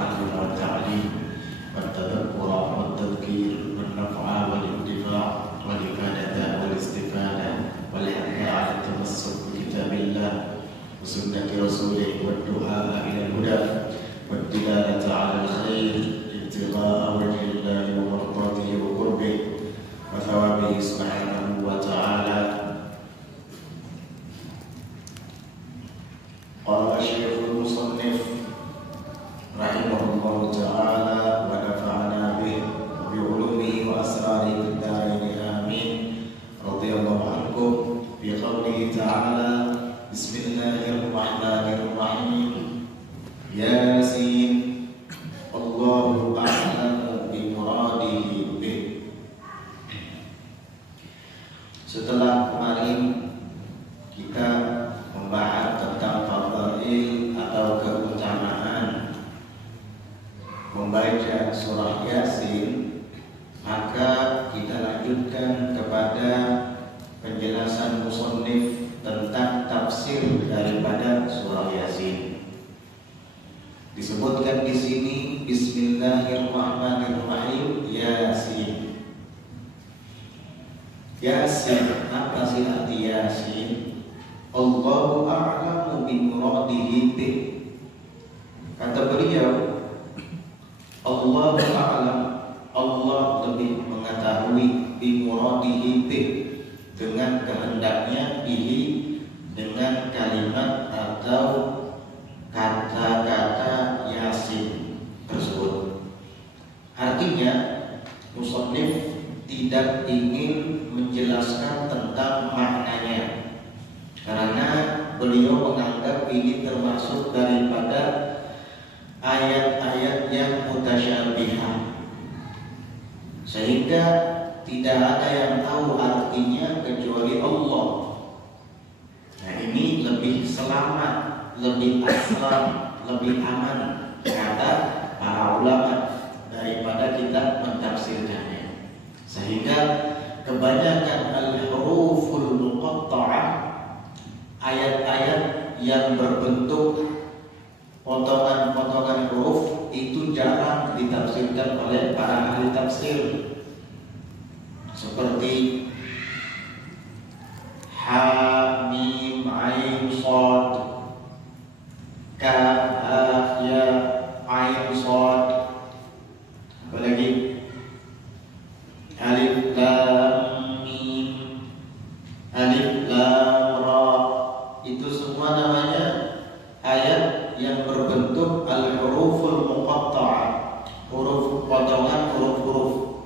والتعلم والتعليم والتذكر والتذكير والنفع والانتفاع والإفادة والاستفادة والحث على التمسك بكتاب الله وسنة رسوله والدعاء إلى الهدى والدلالة على الخير ابتغاء وجه الله ومرضاته وقربه وثوابه سبحانه وتعالى. قال الشيخ المصنف رحمه الله تعالى ونفعنا به وبعلومه وأسراره في الدارين آمين. رضي الله عنكم بقوله تعالى بسم الله الرحمن الرحيم ياسين الله أعلم بمراده به. Setelah kemarin kita membahas tentang fadhail atau keutamaan membaca surah Yasin, maka kita lanjutkan kepada penjelasan musannif tentang tafsir daripada surah Yasin. Disebutkan di sini Bismillahirrahmanirrahim Yasin. Yasin, apa sih arti Yasin? Allahu a'lamu bimuradihi bih. Kata beliau, Allahu a'lam, Allah lebih mengetahui bimuradihi bih, dengan kehendaknya bihi, dengan kalimat atau kata-kata Yasin tersebut. Artinya musannif tidak ingin menjelaskan tentang maknanya, karena beliau menganggap ini termasuk daripada ayat-ayat yang mutasyabihah, sehingga tidak ada yang tahu artinya kecuali Allah. Nah, ini lebih selamat, lebih aslam, lebih aman, kata para ulama, daripada kita mentafsirkannya. Sehingga kebanyakan al-huruful muqatta'ah, ayat-ayat yang berbentuk potongan-potongan huruf, itu jarang ditafsirkan oleh para ahli tafsir. Seperti Ha Mim Ain Shad, Kaf Ha Ya Ain Shad, apalagi Alif Lam Mim, Alif Lam Ra. Itu semua namanya ayat yang berbentuk al-huruful muqatta'ah, huruf potongan huruf-huruf.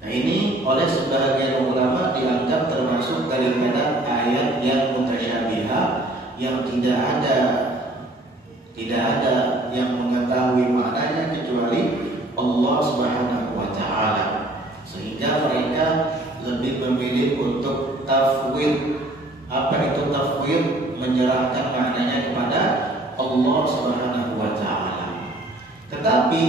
Nah, ini oleh sebagian ulama dianggap termasuk daripada ayat yang mutasyabihah, yang tidak ada yang mengetahui maknanya kecuali Allah Subhanahu wa taala. Sehingga mereka lebih memilih untuk tafwid. Apa itu tafwid? Menyerahkan maknanya kepada Allah Subhanahu wa taala. Tetapi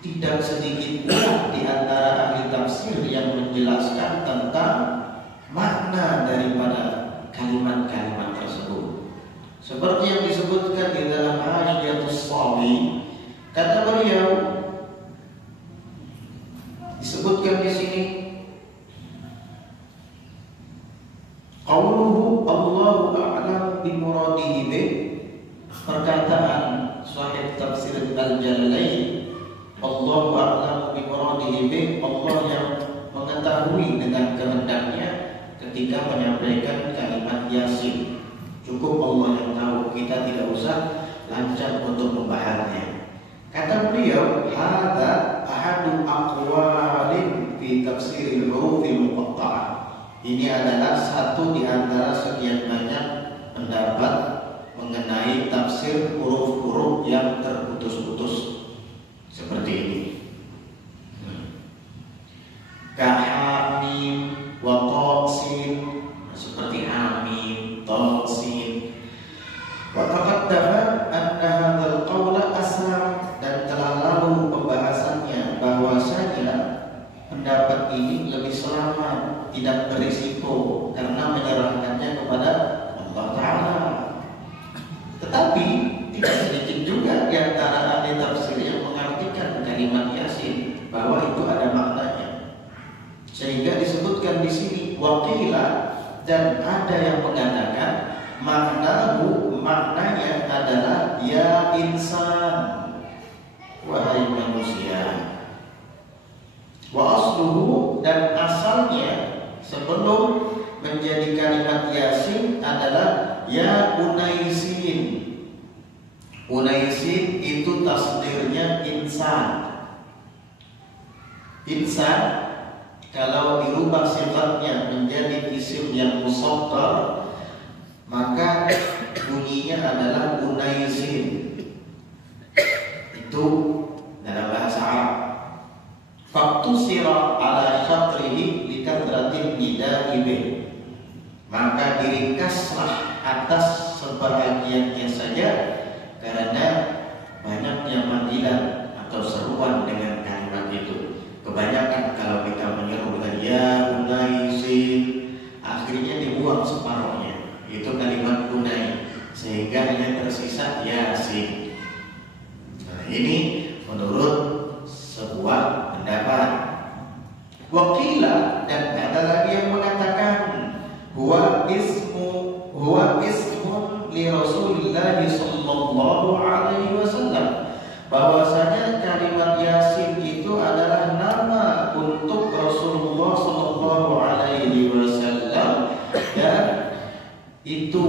tidak sedikit pula di antara ahli tafsir yang menjelaskan tentang makna daripada kalimat-kalimat tersebut. Seperti yang disebutkan di dalam Hasyiatus Shawi, kata beliau, disebutkan di sini qauluhu Allahu a'lam bimuradihi bih, perkataan sahib tafsir Al-Jalalain, Allahu a'lamu bimuradihi bih, Allah yang mengetahui dengan kehendaknya ketika menyampaikan kalimat Yasin. Cukup Allah yang tahu, kita tidak usah lancar untuk membahasnya. Kata beliau, hadza ahadu aqwalin fi tafsiril hurufil muqatta'ah. Ini adalah satu di antara sekian banyak pendapat mengenai tafsir huruf-huruf yang terputus-putus. Seperti ini. Ka-ha-mim wa ta-sin, seperti ha-mim, ta-sin. Wa taqaddama anna hadzal qawla aslam, dan telah lalu pembahasannya bahwasanya pendapat ini lebih selamat, tidak berisiko, karena menyerahkannya kepada Allah Ta'ala. Tetapi tidak sedikit juga di antara ahli tafsir Waqila, dan ada yang mengatakan maknanya adalah ya insan, wahai manusia. Wa asluhu, dan asalnya sebelum menjadi kalimat Yasin adalah ya unaisin. Unaisin itu tasdirnya insan. Insan kalau dirubah sifatnya menjadi isim yang musaddar, maka bunyinya adalah unaisin. Itu dalam bahasa Arab. Faktusira ala syatrihi likadratin nida'i bih, maka diringkaslah atas sebahagiannya saja karena banyaknya panggilan atau seruan dengan kalimat itu. Kebanyakan kalau kita menyeru dengan ya unaisin, akhirnya dibuang separuhnya. Itu kalimat unai, sehingga hanya tersisa yasin. Nah, ini menurut sebuah pendapat. Waqila, dan ada lagi yang mengatakan huwa ismun li Rasulillah sallallahu alaihi wasallam, bahwasanya kalimat Yasin itu adalah nama untuk Rasulullah sallallahu alaihi wasallam, dan itu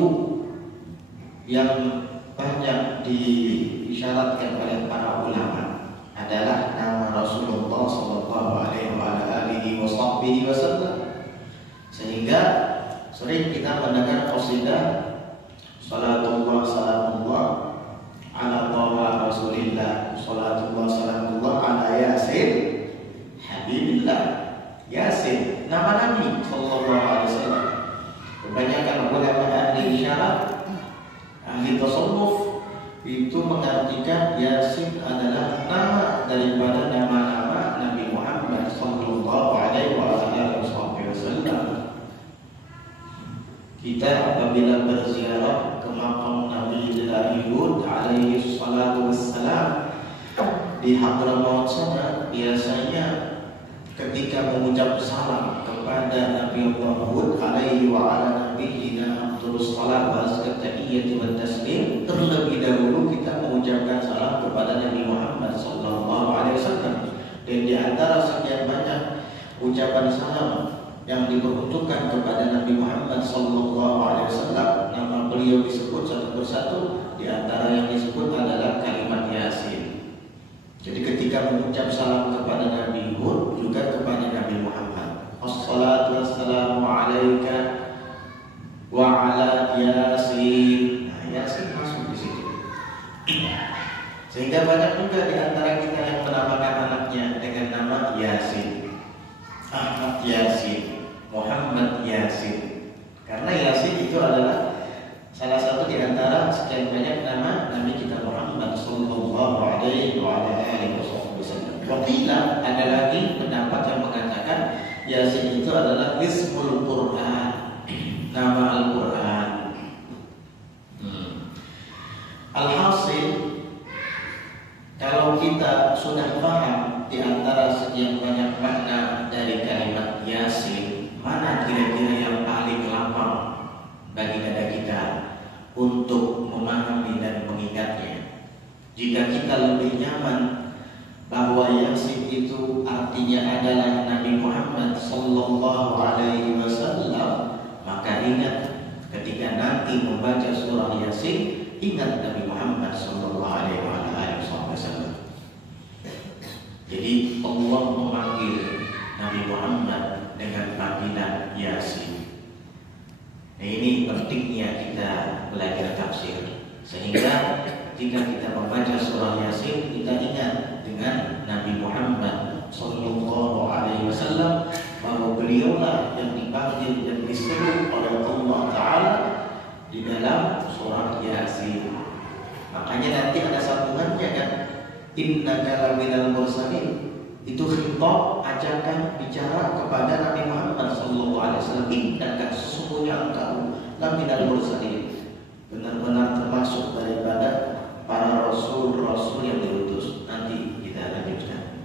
yang banyak diisyaratkan oleh para ulama adalah nama Rasulullah sallallahu alaihi wasallam. Sehingga sering kita mendengar qasidah salatullah salamullah ala tawa Rasulillah, salatullah salamullah ala Yasin habibillah. Yasin nama Nabi sallallahu alaihi wasallam. Kebanyakan ulama ahli isyarat, ahli tasawuf itu mengartikan Yasin adalah nama daripada nama-nama Nabi Muhammad sallallahu alaihi wasallam. Kita apabila berziarah ke makam Nabi Ibrahim alaihi salatu wassalam di Hadramaut sana, biasanya ketika mengucap salam kepada Nabi Muhammad alaihi wa ala nabiyina afdhalus salat wa azka tahiyyatu wa taslim, terlebih dahulu kita mengucapkan salam kepada Nabi Muhammad sallallahu alaihi wasallam. Dan di antara sekian banyak ucapan salam yang diperuntukkan kepada Nabi Muhammad sallallahu alaihi wasallam, nama beliau disebut satu persatu. Di antara yang disebut adalah kalimat Yasin. Jadi ketika mengucap salam kepada Nabi Hud, juga kepada Nabi Muhammad, assalatu wassalamu alaika wa ala Yasin. Nah, Yasin masuk di situ. Sehingga banyak juga di antara kita yang menamakan anaknya dengan nama Yasin. Ahmad Yasin, Muhammad Yasin. Karena Yasin itu adalah salah satu di antara sekian banyak nama Nabi kita Muhammad sallallahu alaihi wasallam. Waqila, ada lagi pendapat yang mengatakan Yasin itu adalah ismul Quran, nama Al-Quran. Alhasil, kalau kita sudah paham di antara sekian banyak makna dari kalimat Yasin, mana kira-kira yang paling lapang bagi dada kita untuk memahami dan mengingatnya? Jika kita lebih nyaman bahwa Yasin itu artinya adalah Nabi Muhammad sallallahu alaihi wasallam, maka ingat ketika nanti membaca surah Yasin, ingat Nabi Muhammad sallallahu alaihi wasallam. Jadi Allah memanggil Nabi Muhammad dengan panggilan Yasin. Nah, ini pentingnya kita belajar tafsir, sehingga ketika kita membaca surah Yasin, kita ingat dengan Nabi Muhammad sallallahu alaihi wasallam, bahwa beliaulah yang dipanggil dan diseru oleh Allah Ta'ala di dalam surah Yasin. Makanya nanti ada sambungannya kan, innaka laminal mursalin. Itu khitab, ajakan bicara kepada Nabi Muhammad sallallahu alaihi wasallam. Innaka, sesungguhnya engkau laminal mursalin, benar-benar termasuk daripada para rasul-rasul yang diutus. Nanti kita lanjutkan.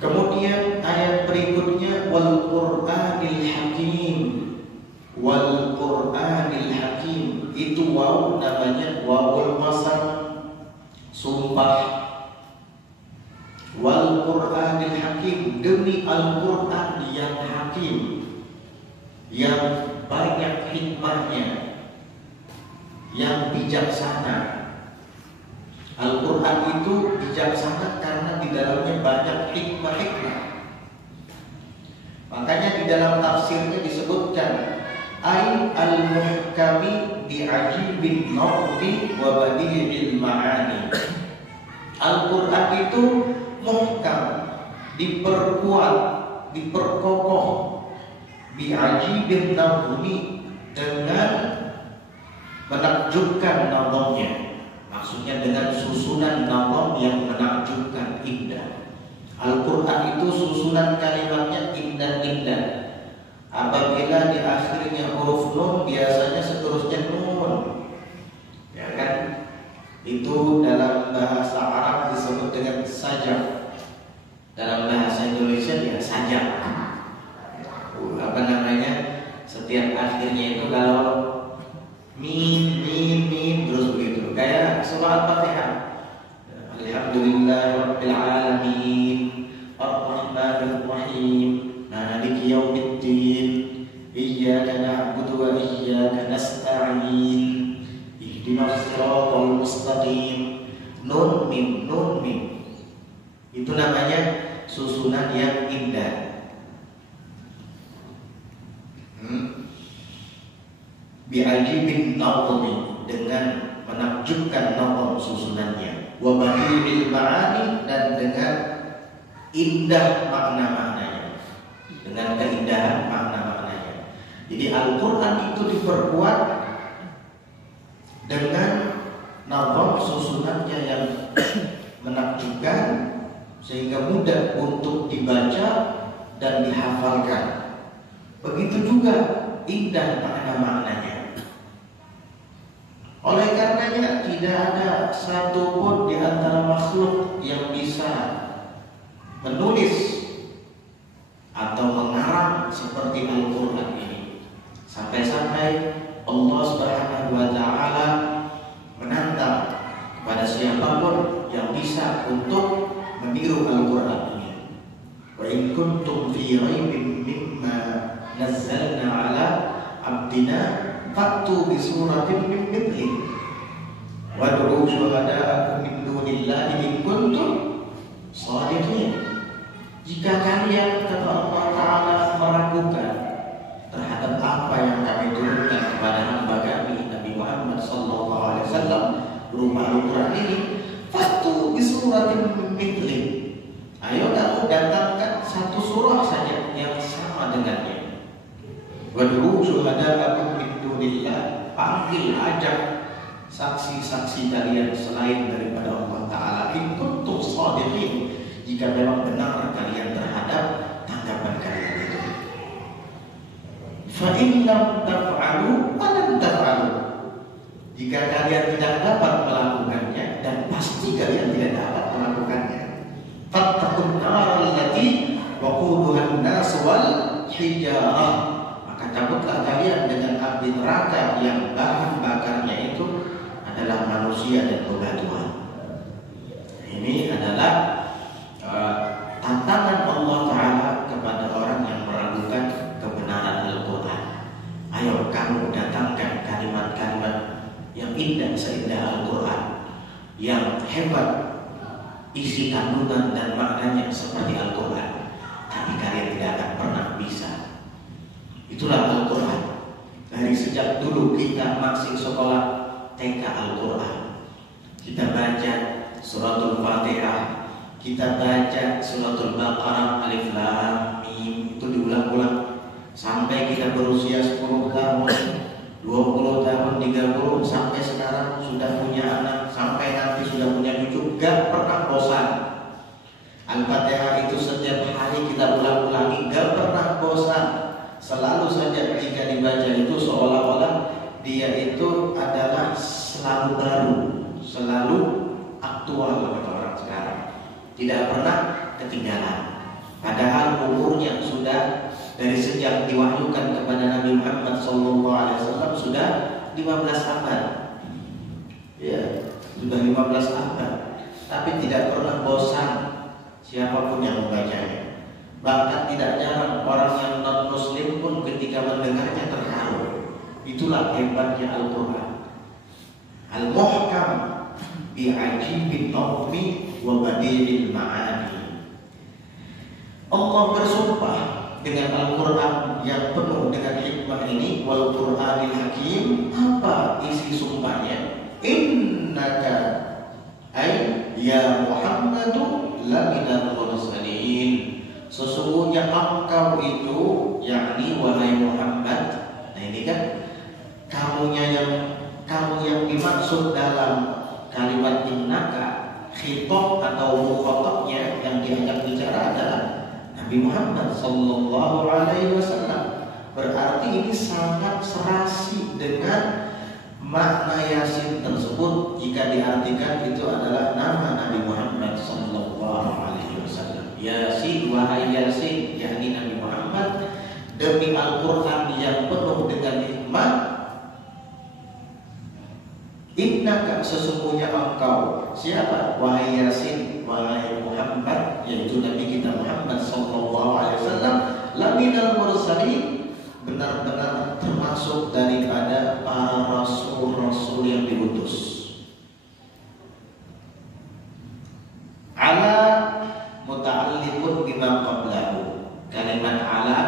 Kemudian ayat berikutnya, wal Itu waw namanya wawul qasam, sumpah. Wal Qur'anil Hakim, demi Al-Qur'an yang hakim, yang banyak hikmahnya, yang bijaksana. Al-Quran itu bijaksana karena di dalamnya banyak hikmah-hikmah. Makanya di dalam tafsirnya disebutkan ay al-muhkami bi'ajibin nawfi wa badi'il ma'ani. Al-Quran itu muhkam, diperkuat, diperkokoh, bi'ajibin nawfi, dengan menakjubkan nazamnya. Maksudnya dengan susunan nazam yang menakjubkan, indah. Al-Quran itu susunan kalimatnya indah-indah. Apabila di akhirnya huruf nun, biasanya seterusnya nun, ya kan? Itu dalam bahasa Arab disebut dengan sajak. Dalam bahasa Indonesia ya sajak. Apa namanya? Setiap akhirnya itu kalau mim terus begitu. Kayak surah Al-Fatihah. Alhamdulillahirabbil alamin, arrahmanir rahim, maliki yaumiddin, iyyaka na'budu wa iyyaka nasta'in, ihdinas siratal mustaqim. Nun mim. Itu namanya susunan yang indah. Bi'ajibin nazmi, dengan menakjubkan nazam susunannya. Wa badi'il ma'ani, dan dengan indah makna-maknanya, dengan keindahan makna-maknanya. Jadi Al-Quran itu diperkuat dengan nazam susunannya yang menakjubkan, sehingga mudah untuk dibaca dan dihafalkan. Begitu juga indah makna-maknanya. Oleh karenanya tidak ada satu pun di antara makhluk yang bisa menulis atau mengarang seperti Al-Quran ini. Sampai-sampai Allah Subhanahu wa Ta'ala menantang kepada siapapun yang bisa untuk meniru Al-Quran ini. Wa in kuntum fi raibin mimma nazzalna ala abdina fa'tu bi suratin min mithlihi wad'u syuhada'akum min dunillahi in kuntum shadiqin. Jika kalian, kata Allah Ta'ala, meragukan terhadap apa yang kami turunkan kepada hamba kami Nabi Muhammad SAW berupa Al-Quran ini, fa'tu bi suratin min mithlihi, ayo kamu datangkan satu surah saja yang sama dengannya. Wad'u syuhada'akum min dunillah, panggil, ajak saksi-saksi kalian selain daripada Allah Ta'ala, in kuntum shadiqin, jika memang benar kalian terhadap tanggapan kalian itu. Fa in lam taf'alu wa lam taf'alu, jika kalian tidak dapat melakukannya, dan pasti kalian tidak dapat melakukannya, fattaqun nar allati waquduha an-nas wal hijarah, maka takutlah kalian dengan api neraka yang bahan bakarnya itu adalah manusia dan bebatuan. Ini adalah tantangan Allah Ta'ala kepada orang yang meragukan kebenaran Al-Quran. Ayo kamu datangkan kalimat-kalimat yang indah seindah Al-Quran, yang hebat isi kandungan dan maknanya seperti Al-Quran, tapi kalian tidak akan pernah bisa. Itulah Al-Quran. Dari sejak dulu kita masih sekolah TK Al-Quran, kita baca suratul Fatihah, kita baca suratul Baqarah, Alif Lam Mim, itu diulang-ulang sampai kita berusia 10 tahun, 20 tahun, 30, sampai sekarang sudah punya anak, sampai nanti sudah punya cucu, gak pernah bosan. Al-Fatihah itu setiap hari kita ulang-ulangi, gak pernah bosan. Selalu saja jika dibaca itu seolah-olah dia itu adalah selalu baru, selalu aktual kata orang sekarang, tidak pernah ketinggalan. Padahal umurnya sudah dari sejak diwahyukan kepada Nabi Muhammad SAW sudah 15 abad. Ya, sudah 15 abad. Tapi tidak pernah bosan siapapun yang membacanya. Bahkan tidak jarang orang yang non-muslim pun ketika mendengarnya terharu. Itulah hebatnya Al-Quran. Al-Muhkam bi'ajibin nazmi wa badi'il ma'ani. Allah bersumpah dengan Al-Quran yang penuh dengan hikmah ini, wal Qur'anil Hakim. Apa isi sumpahnya? Innaka ay ya Muhammadu laminal mursalin. Sesungguhnya engkau itu, yakni wahai Muhammad. Nah ini kan kamu yang dimaksud dalam kalimat innaka, khitab atau mukhatabnya yang diajak bicara adalah Nabi Muhammad sallallahu alaihi wasallam. Berarti ini sangat serasi dengan makna Yasin tersebut jika diartikan itu adalah nama Nabi Muhammad sallallahu alaihi wasallam. Yasin, wahai Yasin, yakni Nabi Muhammad, demi Al-Quran yang penuh dengan hikmah. Innaka, sesungguhnya engkau, siapa? Wahai Yasin, wahai Muhammad, yaitu Nabi kita Muhammad sallallahu alaihi wasallam, laminal mursalin, benar-benar termasuk daripada para rasul-rasul yang diutus. Ala muta'alliqun bima qablahu. Kalimat ala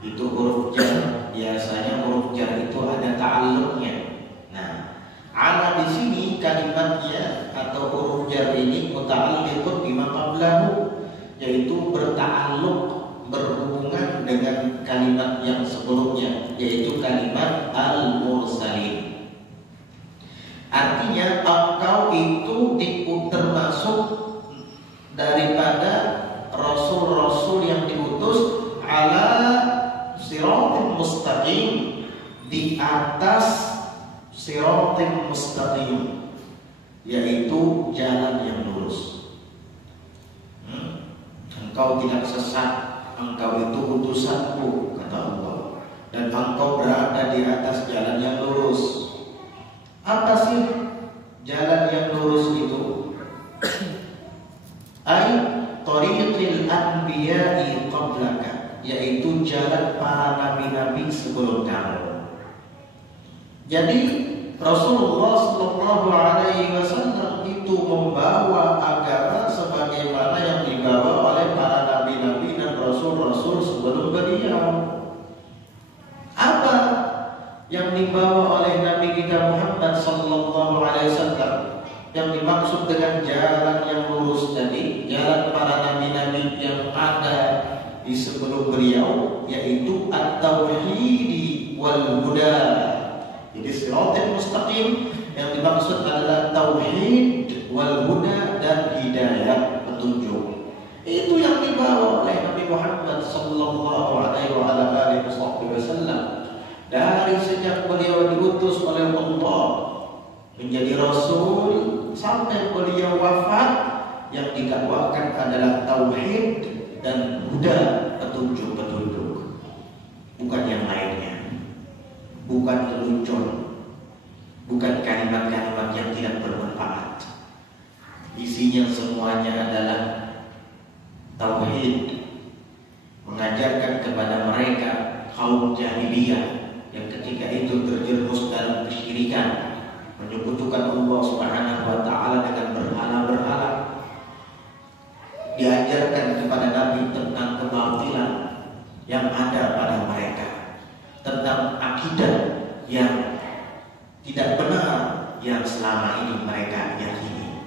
itu huruf jar. Biasanya huruf jar itu ada ta'alluqnya. Nah, ala di sini kalimatnya atau huruf jar ini muta'alliqun bima qablahu, yaitu berta'alluq, berhubungan dengan kalimat yang sebelumnya, yaitu kalimat al-mursalin. Artinya engkau itu termasuk daripada rasul-rasul yang diutus ala siratin mustaqim, di atas siratin mustaqim, yaitu jalan yang lurus. Engkau tidak sesat, engkau itu utusanku, kata Allah, dan engkau berada di atas jalan yang lurus. Apa sih jalan yang lurus itu? Ay tariqil anbiya'i qablaka, yaitu jalan para nabi-nabi sebelum kamu. Jadi Rasulullah sallallahu alaihi wasallam itu membawa agama sebagaimana yang dibawa oleh para nabi-nabi dan rasul-rasul sebelum beliau. Apa yang dibawa oleh Nabi kita Muhammad sallallahu alaihi wasallam? Yang dimaksud dengan jalan yang lurus tadi, jalan para nabi-nabi yang ada di sebelum beliau, yaitu at-tauhid wal huda. Jadi siratal mustaqim yang dimaksud adalah tauhid wal huda dan hidayah, petunjuk. Itu yang dibawa oleh Nabi Muhammad sallallahu alaihi wasallam dari sejak beliau diutus oleh Allah menjadi rasul sampai beliau wafat. Yang didakwakan adalah tauhid dan huda, petunjuk-petunjuk, bukan yang lainnya, bukan lelucon, bukan kalimat-kalimat yang tidak bermanfaat. Isinya semuanya adalah tauhid, mengajarkan kepada mereka kaum jahiliyah yang ketika itu terjerumus dalam kesyirikan, menyekutukan Allah Subhanahu wa taala dengan berhala-berhala. Diajarkan kepada Nabi tentang kebatilan yang ada pada mereka, tentang akidah yang tidak benar yang selama ini mereka yakini.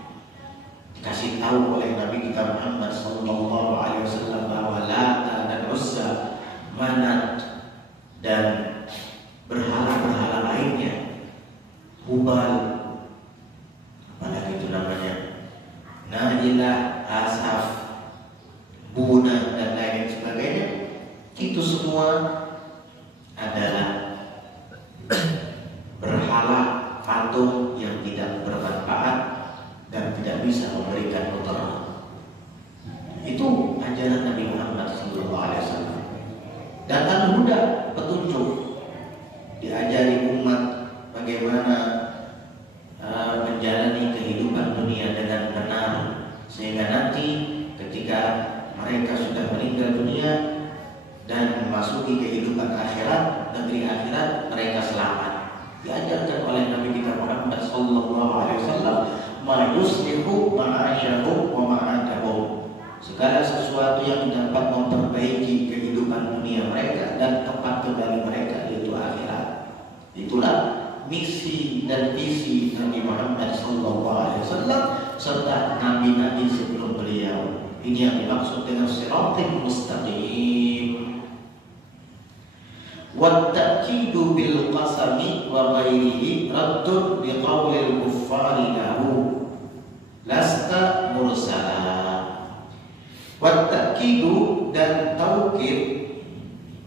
Dikasih tahu oleh Nabi kita Muhammad sallallahu alaihi wasallam bahwa Lata dan Uzza, Manat dan berhala-berhala lainnya, Hubal, apalagi itu namanya, Nailah, Asaf, Buna dan lain sebagainya, itu semua adalah berhala patung yang tidak bermanfaat dan tidak bisa memberikan mudarat. Itu ajaran Nabi Muhammad SAW. Dan al-huda, petunjuk, diajari umat meninggal dunia dan memasuki kehidupan akhirat, negeri akhirat, mereka selamat. Diajarkan oleh Nabi kita Muhammad sallallahu alaihi wasallam, ma yuslihu ma'asyahu wa ma'adahu. Segala sesuatu yang dapat memperbaiki kehidupan dunia mereka dan tempat kembali mereka, yaitu akhirat. Itulah misi dan visi Nabi Muhammad sallallahu alaihi wasallam serta nabi-nabi sebelum beliau. Ini yang dimaksud dengan siratal mustaqim. وَالتَّأْكِيدُ بِالْقَسَمِ وَغَيْرِهِ رَدٌّ بِقَوْلِ الْكُفَّارِ لَهُ لَسْتَ مُرْسَلًا. وَالتَّأْكِيدُ dan taukid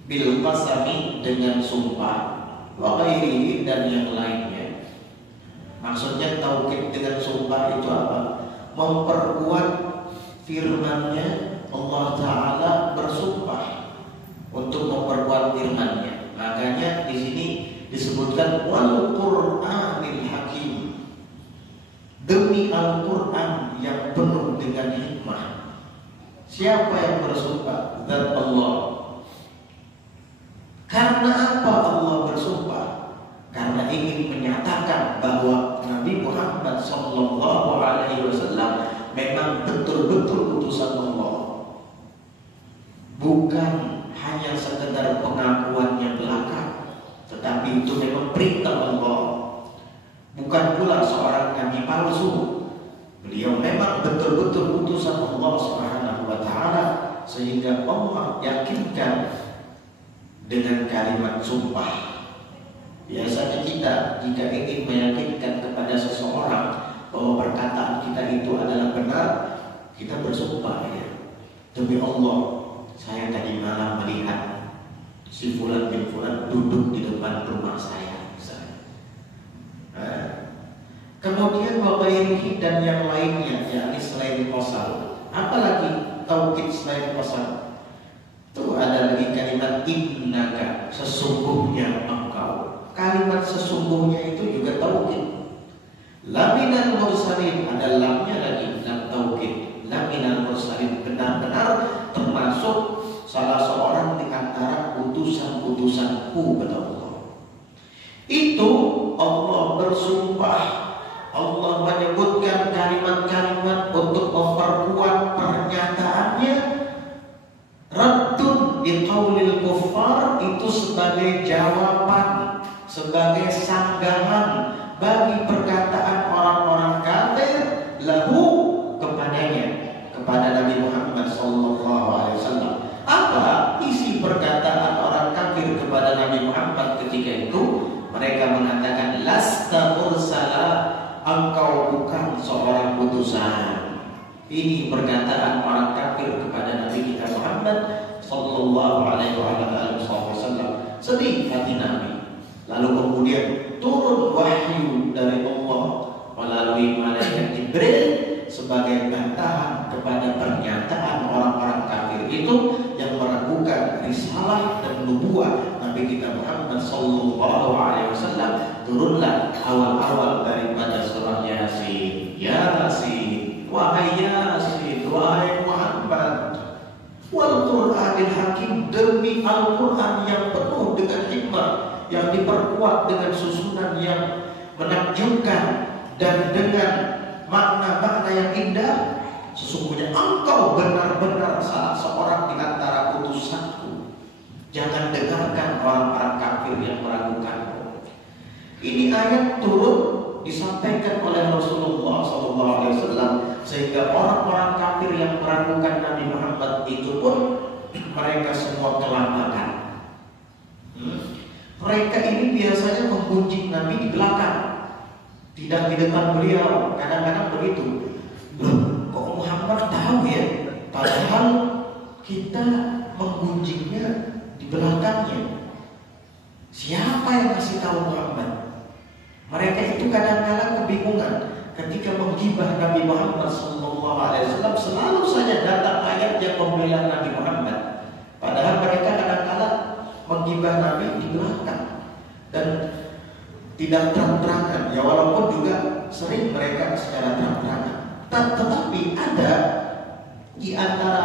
bil qasami dengan sumpah, wa ghairihi dan yang lainnya. Maksudnya taukid dengan sumpah itu apa? Memperkuat firman-Nya. Allah Ta'ala bersumpah untuk memperkuat firman-Nya. Makanya di sini disebutkan wal Qur'anil Hakim, demi Al-Quran yang penuh dengan hikmah. Siapa yang bersumpah? Zat Allah. Karena apa Allah bersumpah? Karena ingin menyatakan bahwa Nabi Muhammad sallallahu alaihi wasallam memang betul-betul utusan Allah, bukan hanya sekedar pengakuannya belaka, tetapi itu memang perintah Allah. Bukan pula seorang nabi palsu. Beliau memang betul-betul utusan Allah Subhanahu wa Ta'ala, sehingga Allah yakinkan dengan kalimat sumpah. Biasanya kita jika ingin meyakinkan kepada seseorang bahwa perkataan kita itu adalah benar, kita bersumpah, ya, demi Allah, saya tadi malam melihat si Fulan bin Fulan duduk di depan rumah saya, misalnya. Kemudian wabaihi dan yang lainnya, yakni selain qasam. Apalagi taukid selain qasam? Itu ada lagi kalimat innaka, sesungguhnya engkau. Kalimat sesungguhnya itu juga taukid. Laminal mursalin, ada lamnya lagi, lam taukid. Laminal mursalin, benar-benar termasuk salah seorang di antara utusan-utusanku, kata Allah. Itu Allah bersumpah. Allah menyebutkan kalimat-kalimat untuk memperkuat pernyataannya. Raddun biqaulil kuffar, itu sebagai jawaban, sebagai sanggahan bagi perkataan orang-orang kafir lahu, kepadanya, kepada Nabi Muhammad SAW. Apa isi perkataan orang kafir kepada Nabi Muhammad ketika itu? Mereka mengatakan lasta mursala, engkau bukan seorang utusan. Ini perkataan orang kafir kepada Nabi kita Muhammad sallallahu alaihi wasallam. Sedih hati Nabi. Lalu kemudian turun wahyu dari Allah melalui malaikat Jibril sebagai bantahan kepada pernyataan orang-orang kafir itu yang meragukan risalah dan nubuwah Nabi kita Muhammad sallallahu alaihi wasallam. Turunlah awal-awal daripada surah Yasin. Yasin, wahai Yasin, wahai Muhammad, wal Qur'anil Hakim, demi Al-Quran yang penuh dengan hikmah, yang diperkuat dengan susunan yang menakjubkan dan dengan makna-makna yang indah. Sesungguhnya engkau benar-benar salah seorang di antara utusanku. Jangan dengarkan orang-orang kafir yang meragukanmu. Ini ayat turun disampaikan oleh Rasulullah SAW, sehingga orang-orang kafir yang meragukan Nabi Muhammad itu pun mereka semua kelabakan. Mereka ini biasanya membuncing Nabi di belakang, tidak di depan beliau. Kadang-kadang begitu. Loh, kok Muhammad tahu ya? Padahal kita menggunjingnya di belakangnya. Siapa yang kasih tahu Muhammad? Mereka itu kadang-kadang kebingungan ketika menggibah Nabi Muhammad SAW. Selalu saja datang ayat yang membela Nabi Muhammad, padahal mereka kadang-kadang menggibah Nabi di belakang dan tidak terang-terangan. Ya, walaupun juga sering mereka secara terang-terangan. Tetapi ada di antara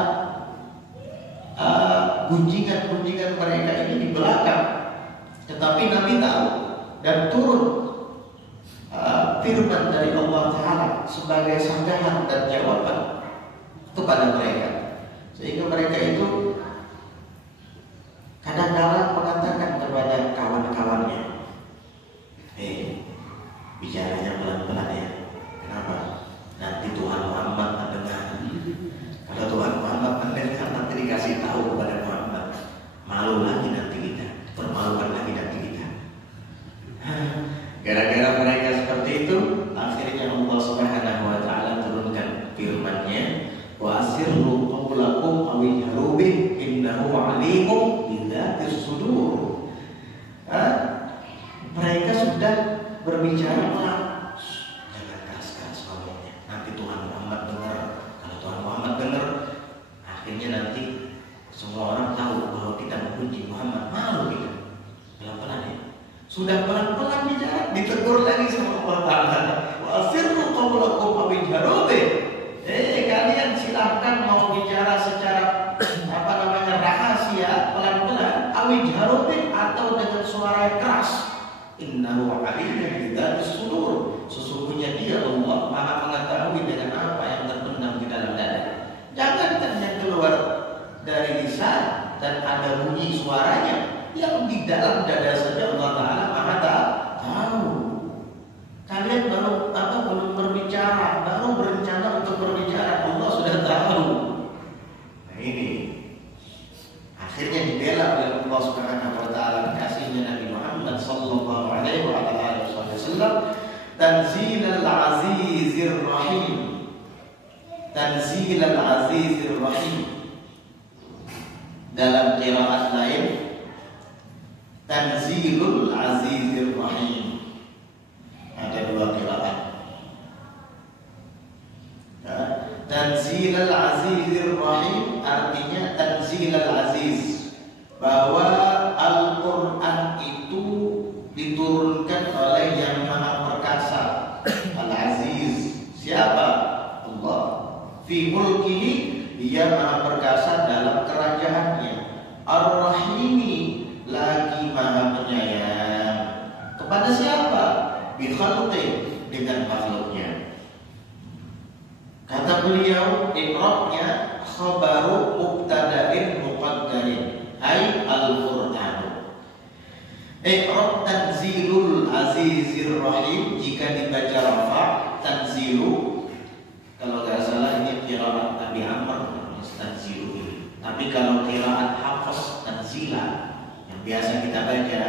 gunjingan mereka ini di belakang. Tetapi Nabi tahu dan turun firman dari Allah Ta'ala sebagai sanggahan dan jawaban kepada mereka, sehingga mereka itu kadang-kadang mengatakan kepada kawan-kawannya, bicaranya pelan-pelan ya. Kenapa? Nanti Tuhan Muhammad mendengar. Kalau Tuhan Muhammad mendengar, nanti dikasih tahu kepada Muhammad, malu lagi nanti kita, permaluan lagi nanti kita. Gara-gara mereka seperti itu, akhirnya Allah Subhanahu wa Ta'ala turunkan firman-Nya, wa asirru qawlakum aw ijharu bih innahu 'alimun bidzatis sudur. Mereka sudah berbicara pelan, jangan keras-keras ngomongnya, nanti Tuhan Muhammad dengar. Kalau Tuhan Muhammad dengar, akhirnya nanti semua orang tahu bahwa kita mempuji Muhammad, malu kita. Pelan-pelan ya. Sudah pelan-pelan bicara, ditegur lagi sama Allah Ta'ala, wa asirru qawlakum aw ijharu bih. Kalian silahkan mau bicara secara rahasia, pelan-pelan, aw ijharu bih, atau dengan suara yang keras. Innahu 'alimun bidzatis sudur. Sesungguhnya Dia Allah Maha mengetahui dengan apa yang terpendam di dalam dada. Jangankan yang keluar dari lisan dan ada bunyi suaranya, yang di dalam dada saja Allah Ta'ala Maha tahu. Kalian belum berbicara, baru berencana untuk berbicara, Allah sudah tahu. Nah ini akhirnya dibela oleh Allah Subhanahu wa Ta'ala, kasihnya Nabi Muhammad sallallahu alaihi wasallam, tanzilal azizir rahim. Tanzilal azizir rahim. Dalam qiraat lain, tanzilul azizir rahim. Ada dua qiraat. Tanzilal azizir rahim artinya tanzilal aziz, bahwa Al-Quran itu diturunkan oleh yang Maha Perkasa, Al-Aziz. Siapa? Allah. Fi mulkihi, Dia Maha Perkasa dalam kerajaannya. Ar-Rahimi, lagi Maha Penyayang. Kepada siapa? Bi khalqi, dengan makhluknya. Kata beliau, iqra'nya khabaru mubtada'in muqaddarin, ay al-Qur'an. Iqra' tanzilul azizir rahim, jika dibaca rafa, tanzilu. Kalau tidak salah ini qiraat Abi Amr, tanzilu. Tapi kalau qiraat Hafs, tanzila, yang biasa kita baca,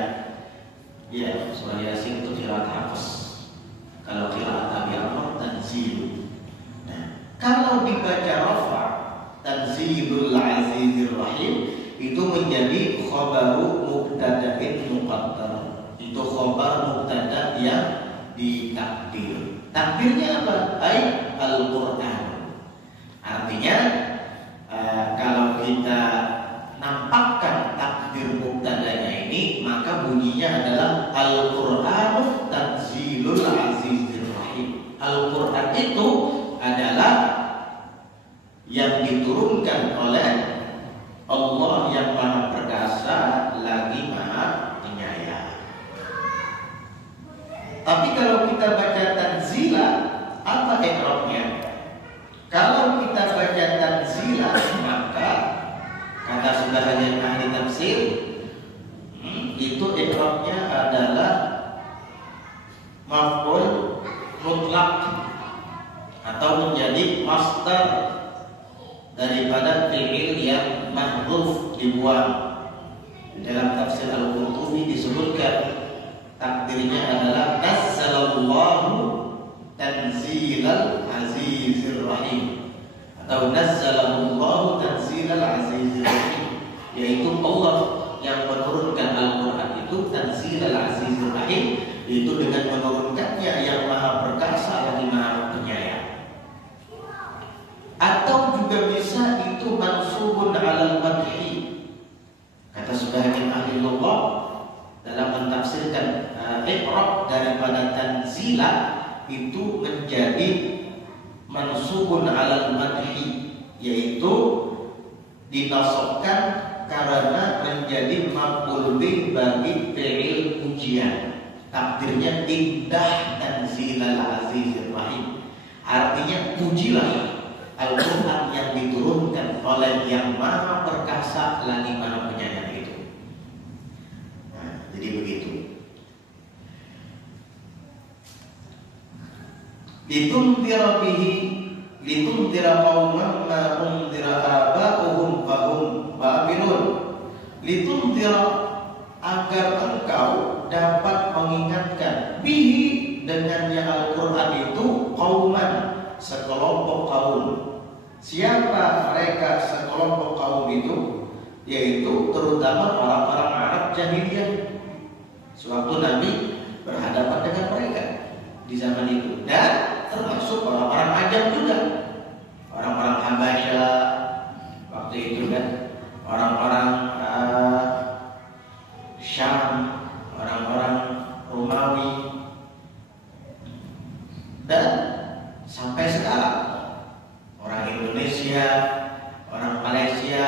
ya surah Yasin itu qiraat Hafs. Kalau qiraat Abi Amr, tanzilu. Nah, kalau dibaca rafa, tanzilul azizir rahim, itu menjadi khabaru mubtada'in muqaddar. Itu khabar mubtada' yang ditakdir. Takdirnya apa? Ay Al-Quran. Artinya kalau kita nampakkan takdir mubtada'nya ini, maka bunyinya adalah Al-Qur'anu tanzilul azizir rahim. Al-Quran itu adalah yang diturunkan oleh Allah yang Maha Perkasa, lagi Maha Penyayang. Tapi kalau kita baca tanzila, apa iqra'nya? Kalau kita baca tanzila, maka kata sebahagian ahli tafsir, itu iqra'nya adalah maf'ul mutlak atau menjadi masdar daripada fi'il yang mahdhuf, dibuang. Dalam tafsir Al-Qurtubi disebutkan takdirnya adalah nazzalallahu tanzilal azizir rahim, atau nazzalallahu tanzilal azizir rahim, yaitu Allah yang menurunkan Al-Quran itu tanzilal azizir rahim, itu dengan menurunkannya yang Maha Perkasa lagi Maha Penyayang. Atau juga bisa itu mansubun alal madhi. Kata sebagian ahli lugah dalam mentafsirkan iqra' daripada tanzila, itu menjadi mansubun alal madhi, yaitu dinasabkan karena menjadi maf'ul bih bagi fi'il ujian. Takdirnya indah tanzilal azizir rahim. Artinya pujilah Al-Quran yang diturunkan oleh yang maha perkasa lagi maha penyayang itu. Nah, jadi begitu. Litundira bihi, litundira qauman ma undira aba'uhum fahum ghafilun. Litundira, agar engkau dapat mengingatkan bihi, dengannya Al-Quran itu, qauman, sekelompok kaum. Siapa mereka sekelompok kaum itu? Yaitu terutama orang-orang Arab jahiliyah. Sewaktu Nabi berhadapan dengan mereka di zaman itu, dan termasuk orang-orang Ajam juga, orang-orang Habasyah waktu itu kan, orang-orang Syam, orang-orang Romawi, dan sampai sekarang orang Indonesia, orang Malaysia,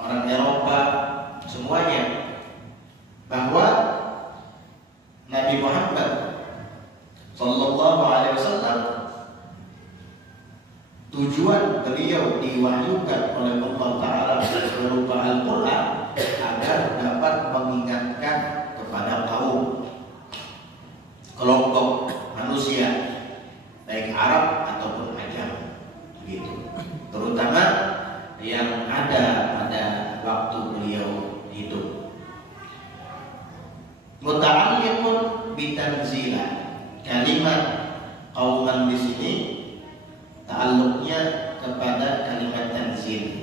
orang Eropa, semuanya, bahwa Nabi Muhammad Sallallahu Alaihi Wasallam, tujuan beliau diwahyukan oleh Allah Ta'ala berupa Al-Quran agar dapat mengingatkan kepada kaum, kelompok manusia, baik Arab ataupun Ajam, begitu. Terutama yang ada pada waktu beliau hidup. Muta'alliqun bitanzilah. Kalimat qauman di sini ta'alluqnya kepada kalimat tanzil.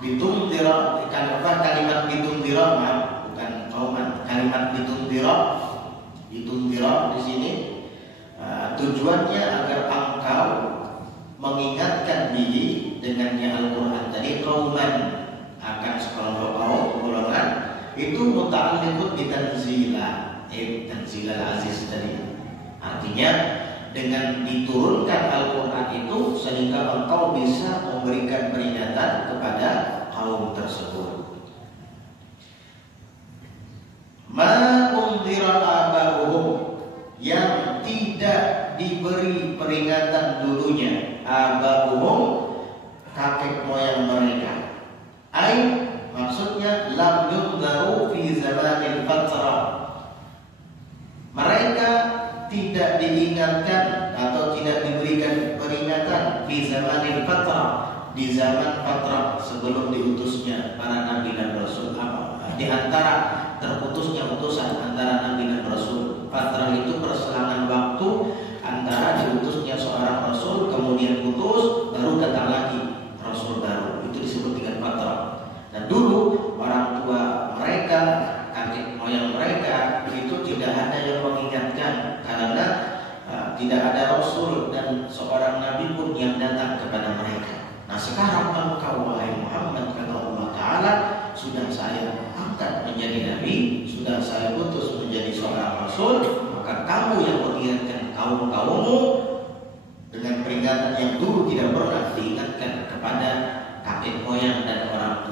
Bitundira, kalimat bitundira, bukan qauman. Kalimat bitundira, bitundira di sini tujuannya agar engkau mengingatkan diri dengannya Al-Quran. Tadi qauman akan sekelompok kaum, golongan, itu muta'alliqun bitanzilah, tanzilal aziz tadi. Artinya dengan diturunkan Al-Quran itu sehingga engkau bisa memberikan peringatan kepada kaum tersebut. Ma undira aba'uhum, yang tidak diberi peringatan dulunya, aba'uhum, kakek moyang mereka. Ai, maksudnya lam yundaru fi zamanil fatrah, mereka tidak diingatkan atau tidak diberikan peringatan fi zamanil fatrah, di zaman fatrah sebelum diutusnya para nabi dan rasul, di antara terputusnya utusan antara nabi dan rasul. Fatrah itu perselangan waktu antara diutusnya seorang rasul, kemudian putus, baru datang lagi rasul baru. Itu disebut dengan fatrah. Dan dulu orang tua mereka, kakek moyang mereka itu tidak ada yang mengingatkan, karena tidak ada rasul dan seorang nabi pun yang datang kepada mereka. Nah, sekarang engkau wahai Muhammad, kata Allah Ta'ala, sudah saya angkat menjadi nabi, sudah saya utus menjadi seorang rasul, maka kamu yang mengingatkan kaum-kaummu dengan peringatan yang dulu tidak pernah diingatkan kepada kakek moyang dan orang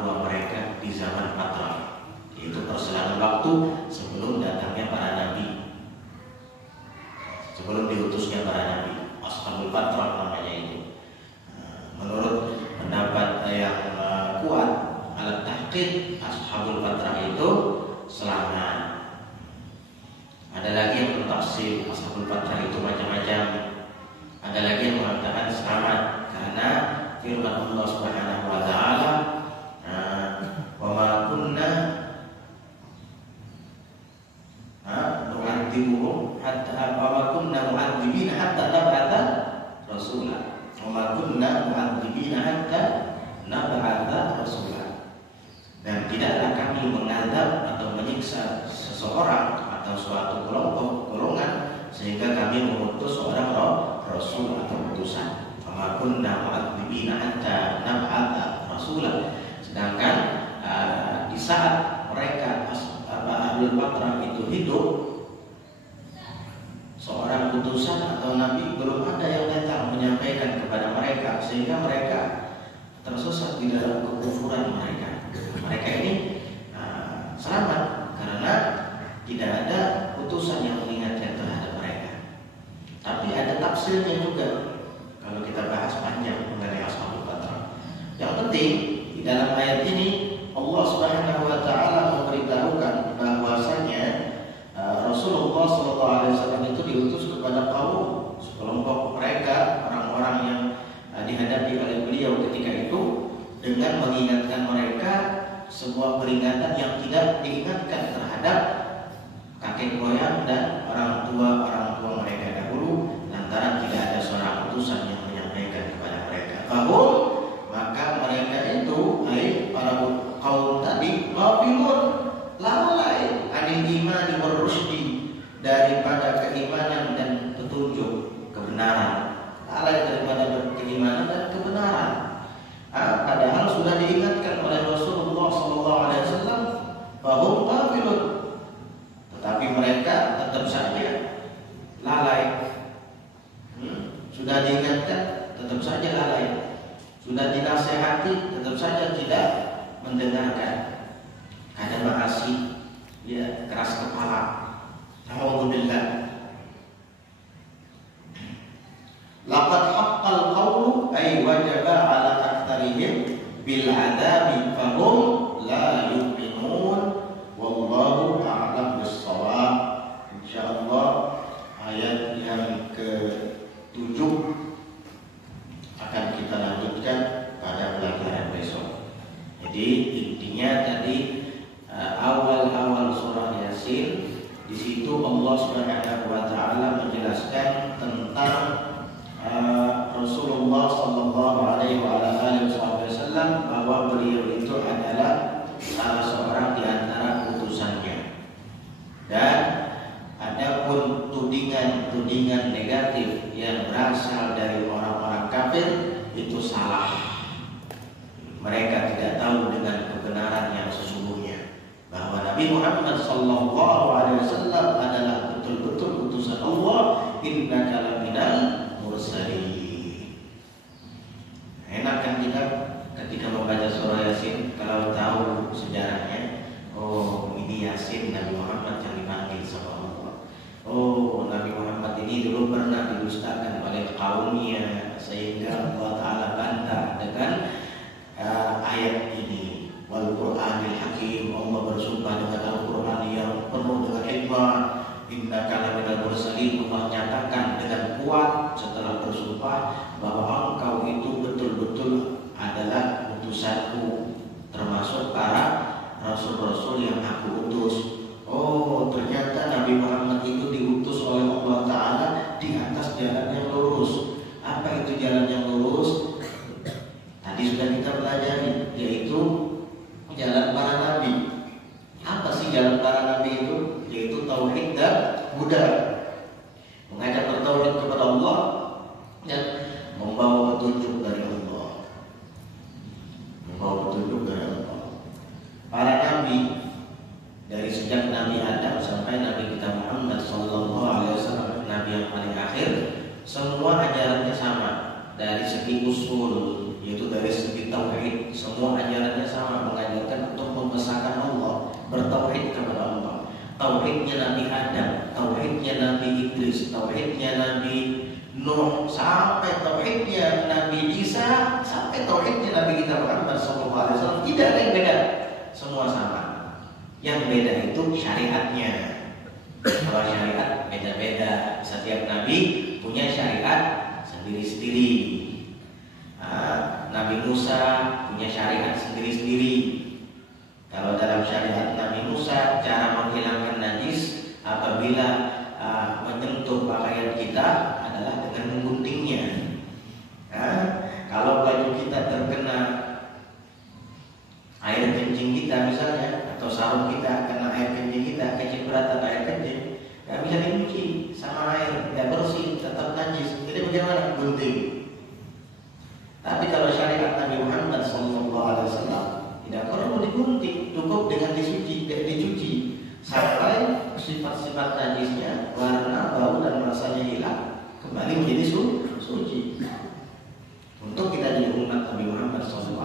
tua mereka di zaman fatrah, yaitu perselangan waktu sebelum datangnya para nabi, sebelum diutusnya para nabi. Ashabul fatrah namanya itu. Menurut pendapat yang kuat, alat tahqiq, ashabul fatrah itu selamat. Ada lagi yang bertafsir ashabul fatrah itu macam-macam. Ada lagi yang mengatakan selamat karena firman Allah Subhanahu wa taala, wa ma kunna nu'adzibuhum hatta wa ma kunna mu'adzibina hatta nab'atha rasula. Wa ma kunna mu'adzibina hatta nab'atha rasula. Dan tidaklah kami mengadab atau menyiksa seseorang atau suatu kelompok golongan sehingga kami mengutus seorang rasul atau utusan. Wa kunna mu'adzibina hatta nab'atha rasula. Sedangkan di saat mereka ahlul fatrah itu hidup, seorang utusan atau nabi belum ada yang datang menyampaikan kepada mereka, sehingga mereka tersesat di dalam kekufuran mereka. Mereka ini selamat karena tidak ada putusan yang mengingatkan terhadap mereka. Tapi ada tafsirnya juga kalau kita bahas panjang mengenai Ashabul Fatrah. Yang penting di dalam ayat ini Allah Subhanahu wa taala memberitahukan bahwasanya Rasulullah SAW itu diutus kepada kaum sekelompok mereka, orang-orang yang dihadapi oleh beliau ketika itu, dengan mengingatkan mereka sebuah peringatan yang tidak diingatkan terhadap kakek moyang dan orang tua mereka dahulu, lantaran tidak ada seorang utusan yang menyampaikan kepada mereka. Maka mereka itu, para kaum tadi, ghafilun, lalai anil imani wal rusydi, daripada keimanan dan petunjuk kebenaran, lalai daripada keimanan dan kebenaran. Padahal sudah diingatkan oleh Rasulullah SAW bahwa ghafilun, tetapi mereka tetap saja lalai. Sudah diingatkan, tetap saja lalai. Sudah dinasihati, tetap saja tidak mendengarkan. Ada makasih, ya, keras kepala. Alhamdulillah. Laqad haqqal qawlu ay wajaba ala aktsarihim bil adabi fahum la yu'minun wallahu a'lam bis-shawab. Insyaallah ayat yang ke-7 akan kita lanjutkan pada pelajaran besok. Jadi intinya tadi awal-awal surah Yasin, di situ Allah Subhanahu wa taala menjelaskan tentang Rasulullah sallallahu alaihi wasallam bahwa beliau itu adalah salah seorang di antara utusannya. Dan adapun tudingan negatif yang berasal dari orang-orang kafir itu salah. Mereka tidak tahu dengan kebenaran yang sesungguhnya, bahwa Nabi Muhammad SAW adalah betul-betul utusan Allah. Innaka laminal mursalin. Enak kan kita ketika membaca surah Yasin, kalau tahu sejarahnya, oh ini Yasin Nabi Muhammad yang dipanggil sama Allah. Oh, Nabi Muhammad ini dulu pernah didustakan oleh kaumnya, sehingga Allah Ta'ala bantah dengan ayat ini. Wal Qur'anil Hakim, Allah bersumpah dengan Al-Quran yang penuh dengan hikmah. Innaka laminal mursalin, Allah nyatakan dengan kuat setelah bersumpah bahwa engkau itu betul-betul adalah utusanku, termasuk para rasul-rasul yang aku utus. Oh, ternyata Nabi Muhammad itu diutus oleh Allah Ta'ala di atas jalan yang lurus. Apa itu jalan yang lurus? Tadi sudah kita pelajari, yaitu jalan para nabi. Apa sih jalan para nabi itu? Yaitu tauhid dan huda, mengajak bertauhid kepada Allah dan membawa petunjuk dari Allah. Para nabi dari sejak Nabi Adam sampai Nabi kita Muhammad SAW, Nabi yang paling akhir, semua ajarannya sama. Dari segi usul, yaitu dari segi tauhid, semua ajarannya sama, mengajarkan untuk membesarkan Allah, bertauhid kepada Allah. Tauhidnya Nabi Adam, tauhidnya Nabi Idris, tauhidnya Nabi Nuh, sampai tauhidnya Nabi Isa, sampai tauhidnya Nabi kita Muhammad SAW, tidak ada yang beda, semua sama. Yang beda itu syariatnya. Kalau syariat beda-beda, setiap nabi punya syariat sendiri-sendiri. Nabi Musa punya syariat sendiri-sendiri. Kalau dalam syariat Nabi Musa, cara menghilangkan najis apabila menyentuh pakaian kita adalah dengan mengguntingnya. Kalau baju kita terkena air kencing kita misalnya, atau sarung kita kena air kencing kita, kecipratan air kencing, nggak bisa dicuci sama air, nggak bersih, tetap najis. Jadi bagaimana? Gunting. Tapi kalau syariat Nabi Muhammad SAW tidak perlu digunting, cukup dengan dicuci sampai sifat-sifat najisnya, warna, bau dan rasanya hilang, kembali menjadi suci. Untuk kita jadi umat Nabi Muhammad SAW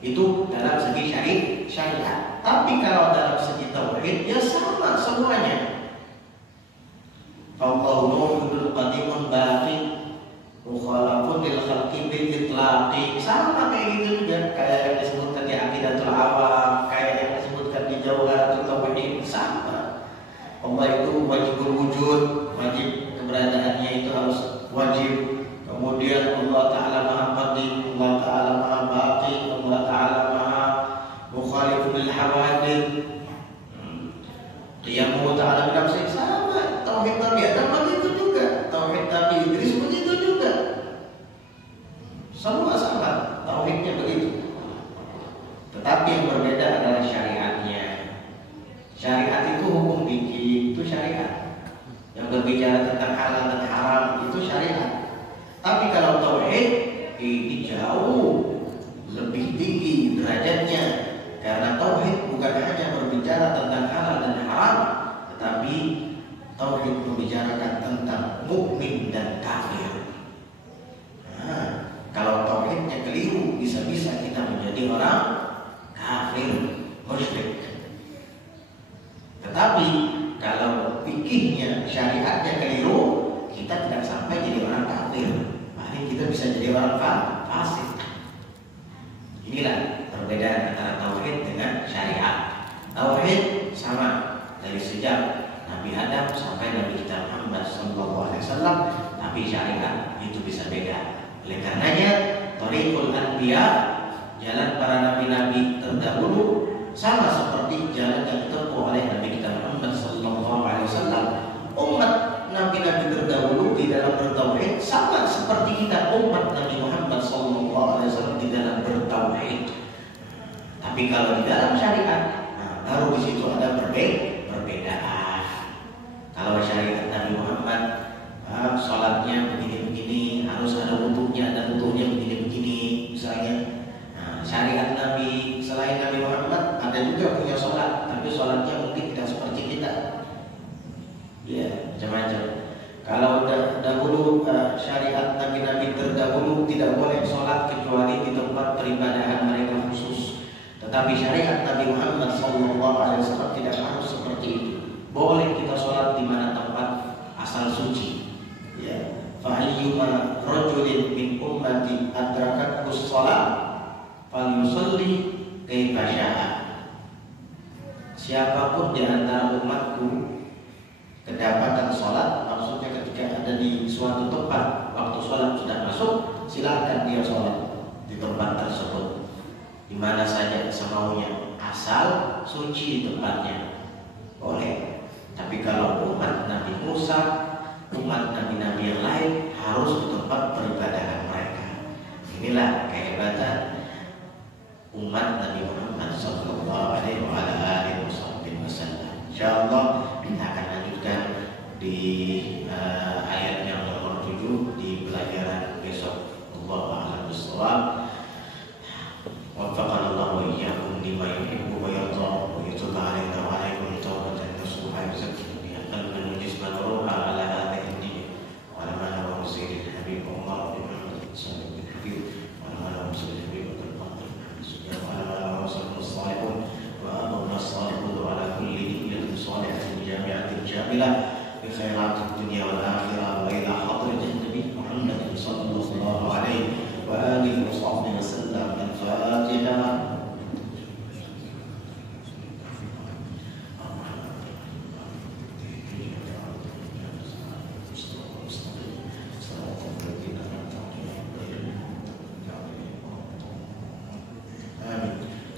Itu dalam segi syariat. Tapi kalau dalam segi tauhid ya sama semuanya. Allahu nurul qadimun baqi mukhalafun lil khalqi bil itlaqi. Sama kayak gitu juga, kayak yang disebutkan di Aqidatul Awam, kayak yang disebutkan di Jawharatul Tauhid, sama. Allah itu wajibul wujud, wajib keberadaannya itu harus wajib. Kemudian Allah Ta'ala Maha Qadim, Allah Ta'ala Maha Baqi, Allah Ta'ala Maha Mukhalifun lil hawadith. Qiyamuhu Ta'ala binafsihi, sama. Tauhid Nabi Adam begitu juga, tauhid Nabi Idris begitu juga. Semua sama, tauhidnya begitu. Tetapi yang berbeda adalah syariatnya. Syariat itu hukum fikih, itu syariat. Yang berbicara tentang halal dan haram itu syariat. Tapi kalau tauhid ini jauh lebih tinggi derajatnya, karena tauhid bukan hanya berbicara tentang halal dan haram, tetapi tauhid membicarakan tentang mukmin dan kafir. Nah, kalau tauhidnya keliru, bisa-bisa kita menjadi orang kafir, musyrik. Tetapi kalau fikihnya, syariatnya keliru, kita tidak sampai jadi orang kafir. Paling kita bisa jadi orang fasik. Inilah perbedaan antara tauhid dengan syariat. Tauhid sama dari sejak Nabi Adam sampai Nabi kita Muhammad SAW, tapi syariat itu bisa beda. Oleh karenanya, thariqul anbiya, jalan para nabi-nabi terdahulu, sama seperti jalan yang ditempuh oleh Nabi kita Muhammad SAW. Umat nabi-nabi terdahulu di dalam bertauhid sama seperti kita umat Nabi Muhammad SAW di dalam bertauhid. Tapi kalau di dalam syariat, baru di situ ada perbedaan. Kalau syariat Nabi Muhammad, sholatnya begini-begini, harus ada wudunya, dan wudunya begini-begini, misalnya. Syariat Nabi selain Nabi Muhammad ada juga punya sholat, tapi sholatnya mungkin tidak seperti kita. Ya, macam-macam. Kalau dahulu syariat Nabi-Nabi terdahulu tidak boleh sholat kecuali di tempat peribadahan mereka khusus. Tetapi syariat Nabi Muhammad SAW tidak harus seperti itu. Boleh kita sholat di mana tempat asal suci. Ya, fa'ayyuma rajulin min ummati adrakathu shalah falyusalli kaifa syaa. Siapapun di antara umatku kedapatan sholat, maksudnya ketika ada di suatu tempat, waktu sholat sudah masuk, silakan dia sholat di tempat tersebut, di mana saja semaunya, asal suci tempatnya, boleh. Tapi kalau umat Nabi Musa, umat Nabi-Nabi yang lain, harus di tempat peribadahan mereka. Inilah kehebatan umat Nabi Muhammad SAW. InsyaAllah kita akan lanjutkan di ayat yang nomor 7 di pelajaran besok. Allahu a'lam bishawab. Waffaqana Allah wa iyyakum lima yuhibbu wa yarda wa yutub 'alaina wa 'alaikum tawbatan nasuha yuzakki biha qalban wa jisman wa ruha 'ala hadhihi ad-din wa 'ala ma huwa sayyidil habib Umar bin Muhammad sallallahu alaihi wasallam wa 'ala ma huwa sayyidil habib al-fadil wa 'ala ma huwa sayyidul salihun wa amruna as-salihun wa 'ala kulli niyyatin salihatin jami'atin jamilah bi khairatid dunya wal akhirah wa ila hadratin nabi Muhammad sallallahu alaihi wa alihi wa sahbihi wasallam. Al-Fatihah.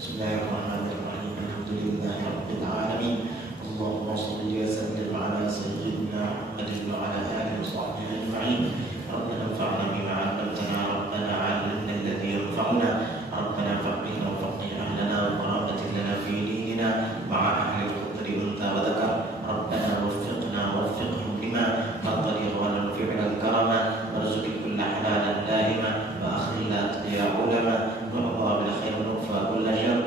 Bismillahirrahmanirrahim. Alhamdulillahi rabbil alamin. Allahumma shalli wa sallim ala sayyidina Muhammadin wa ala alihi wa sahbihi ajma'in. Rabbana anfa'na bima 'allamtana, Rabbana 'allimna alladhi yanfa'una, Rabbana faqihna wa faqih ahlana wa qarabatin lana fi dinina ma'a ahli al-qadri unta wa dhakar. Rabbana waffiqna waffiqhum lima taqdir wa lanfi'na al-karama warzuq kulla halalan daima wa akhilna ya ulama wa bil khair wa nufa kulla syarr.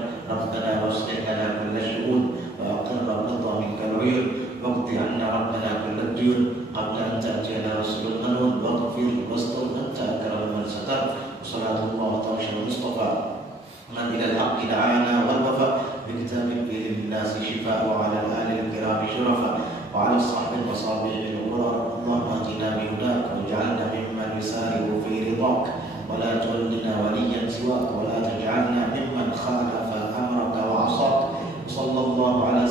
من إلى الحق دعانا والوفاء بكتاب فيه للناس شفاء، وعلى الآل الكرام شرفاء، وعلى الصحب وصابع الغرر. اللهم اهدنا بهداك واجعلنا ممن يسارع في رضاك، ولا تولنا وليا سواك، ولا تجعلنا ممن خالف أمرك وعصاك. صلى الله على